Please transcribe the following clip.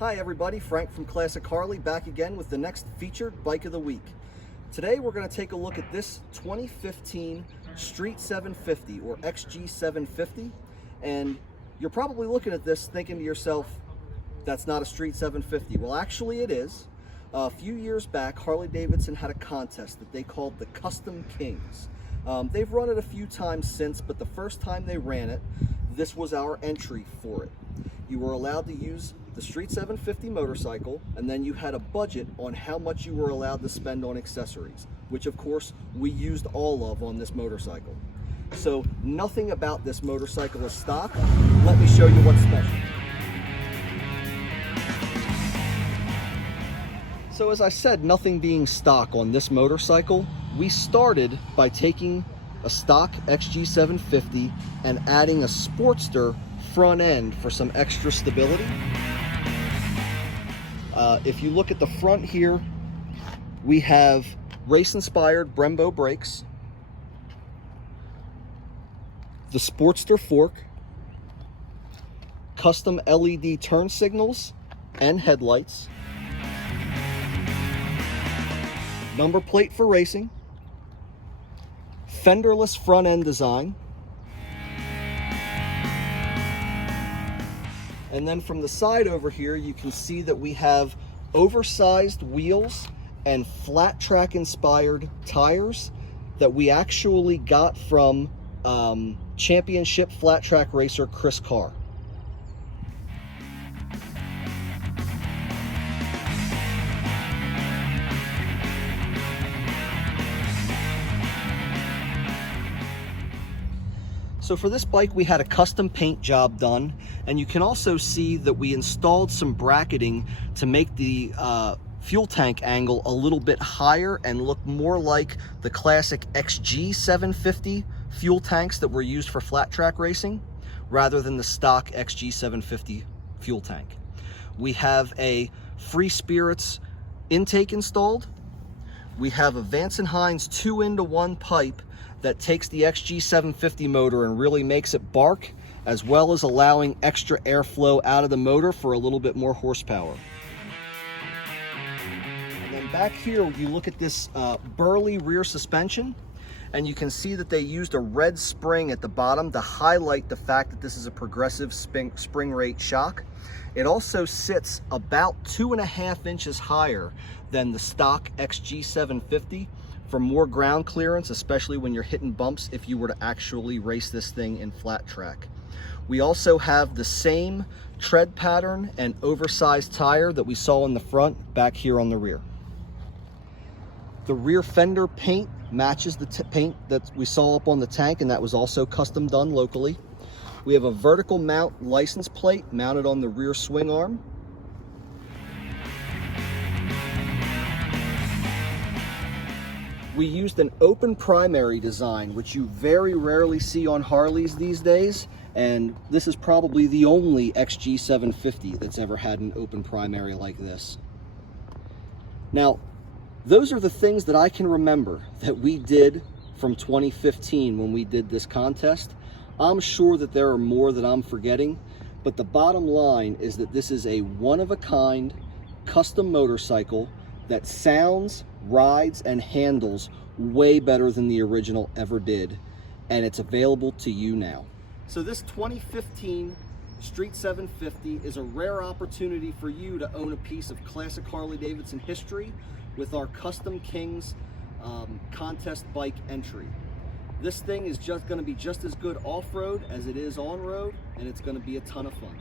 Hi everybody, Frank from Classic Harley back again with the next featured bike of the week. Today we're going to take a look at this 2015 Street 750 or XG750, and you're probably looking at this thinking to yourself, that's not a Street 750. Well, actually it is. A few years back, Harley-Davidson had a contest that they called the Custom Kings. They've run it a few times since, but the first time they ran it, this was our entry for it. You were allowed to use the Street 750 motorcycle, and then you had a budget on how much you were allowed to spend on accessories, which of course we used all of on this motorcycle. So nothing about this motorcycle is stock. Let me show you what's special. So as I said, nothing being stock on this motorcycle, we started by taking a stock XG750 and adding a Sportster front end for some extra stability. If you look at the front here, we have race-inspired Brembo brakes, the Sportster fork, custom LED turn signals and headlights, number plate for racing, fenderless front end design, and then from the side over here you can see that we have oversized wheels and flat track inspired tires that we actually got from championship flat track racer Chris Carr. So for this bike, we had a custom paint job done, and you can also see that we installed some bracketing to make the fuel tank angle a little bit higher and look more like the classic XG750 fuel tanks that were used for flat track racing, rather than the stock XG750 fuel tank. We have a Free Spirits intake installed. We have a Vance Hines 2-into-1 pipe that takes the XG750 motor and really makes it bark, as well as allowing extra airflow out of the motor for a little bit more horsepower. And then back here, you look at this Burley rear suspension, and you can see that they used a red spring at the bottom to highlight the fact that this is a progressive spring rate shock. It also sits about 2.5 inches higher than the stock XG750 for more ground clearance, especially when you're hitting bumps if you were to actually race this thing in flat track. We also have the same tread pattern and oversized tire that we saw in the front back here on the rear. The rear fender paint matches the paint that we saw up on the tank, and that was also custom done locally. We have a vertical mount license plate mounted on the rear swing arm. We used an open primary design, which you very rarely see on Harleys these days, and this is probably the only XG750 that's ever had an open primary like this. Now, those are the things that I can remember that we did from 2015 when we did this contest. I'm sure that there are more that I'm forgetting, but the bottom line is that this is a one-of-a-kind custom motorcycle that sounds, rides, and handles way better than the original ever did, and it's available to you now. So this 2015 Street 750 is a rare opportunity for you to own a piece of classic Harley-Davidson history with our Custom Kings contest bike entry. This thing is just going to be just as good off-road as it is on-road, and it's going to be a ton of fun.